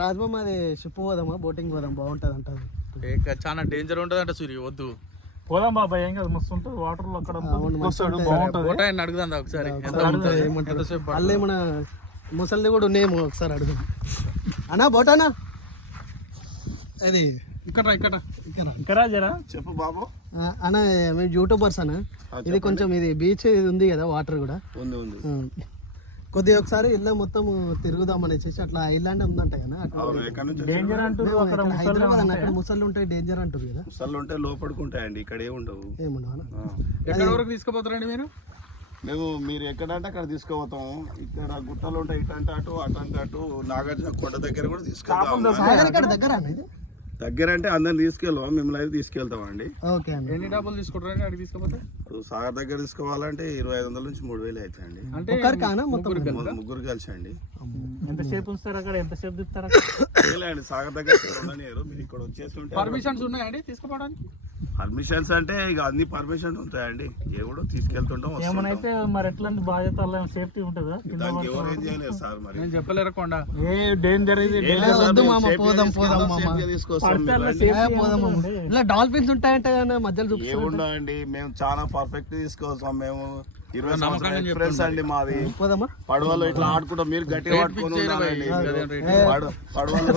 రాజబాబు అది షిప్ పోదామా, బోటింగ్ పోదాం, బాగుంటది అంటారు. చాలా డేంజర్ ఉంటది అంట సూర్య, వద్దు. పోదాం బాబాయ్, ఏం కాదు, మస్తు ఉంటుంది వాటర్ లో. అక్కడ బాగుంటది. అడుగుదా ఒకసారి అల్లే మన ముసలిది కూడా ఉన్నాయేమో, ఒకసారి అడుగు అన్నా. బోటానా అది ఇక్కడ జరా చెప్పు బాబు. అన్న మేము యూట్యూబర్స్ అన్న. ఇది కొంచెం ఇది బీచ్ ఇది ఉంది కదా, వాటర్ కూడా ఉంది. కొద్దిగా ఒకసారి ఇల్లు మొత్తం తిరుగుదాం అనేసి అట్లా ఐలాండ్ ఉందంట కదా. డేంజర్ అంటారు అక్కడ. హైదరాబాద్ అన్న, అక్కడ ముసళ్ళు ఉంటాయి, డేంజర్ అంటారు కదా. ముసళ్ళు ఉంటే లోపడుకుంటాయండి, ఇక్కడ ఉండవు. ఏముండవు. ఎక్కడ వరకు తీసుకుపోతారండి మీరు ఎక్కడంటే అక్కడ తీసుకుపోతాం. ఇక్కడ గుట్టలు ఉంటాయి, ఇటంటే అటు అటంటే అటు. నాగార్జున కొండ దగ్గర కూడా తీసుకెళ్తాం. దగ్గర అంటే అందరిని తీసుకెళ్ళాం, మిమ్మల్ని అయితే తీసుకెళ్తామండి. ఓకే అండి. ఎన్ని డబ్బులు తీసుకుంటారండి అక్కడికి తీసుకుపోతే? సాగర్ దగ్గర తీసుకోవాలంటే 2500 నుంచి 3000 అవుతాయండి. అంటే ముగ్గురు కలిసి అండి. ఎంతసేపు ఉంచుతారు అక్కడ? ఎంతసేపు తిప్పుతారు? సాగర్ దగ్గర మీరు ఇక్కడ వచ్చేస్తుంటే పర్మిషన్స్ ఉన్నాయండి తీసుకుపోవడానికి? పర్మిషన్స్ అంటే ఇక అన్ని పర్మిషన్స్ ఉంటాయండి, ఎవడో తీసుకెళ్తుంటాం. ఏమనైతే మరి ఎట్లాంటి బాధ్యత, సేఫ్టీ ఉంటుందా? ఎవరేం చేయలేదు సార్, మరి నేను చెప్పలేరు కొండ ఏ డేంజర్ ఇది. ఇలా డాల్ఫిన్స్ ఉంటాయంటే మధ్యలో ఏముండవండి. మేము చాలా పర్ఫెక్ట్ తీసుకొస్తాం. మేము 20 సంవత్సరాల ఎక్స్పీరియన్స్ అండి మాది. పడవలో ఇట్లా ఆడుకుంటాం, మీరు గట్టిగా పట్టుకొని ఉండాలండి. పడవలో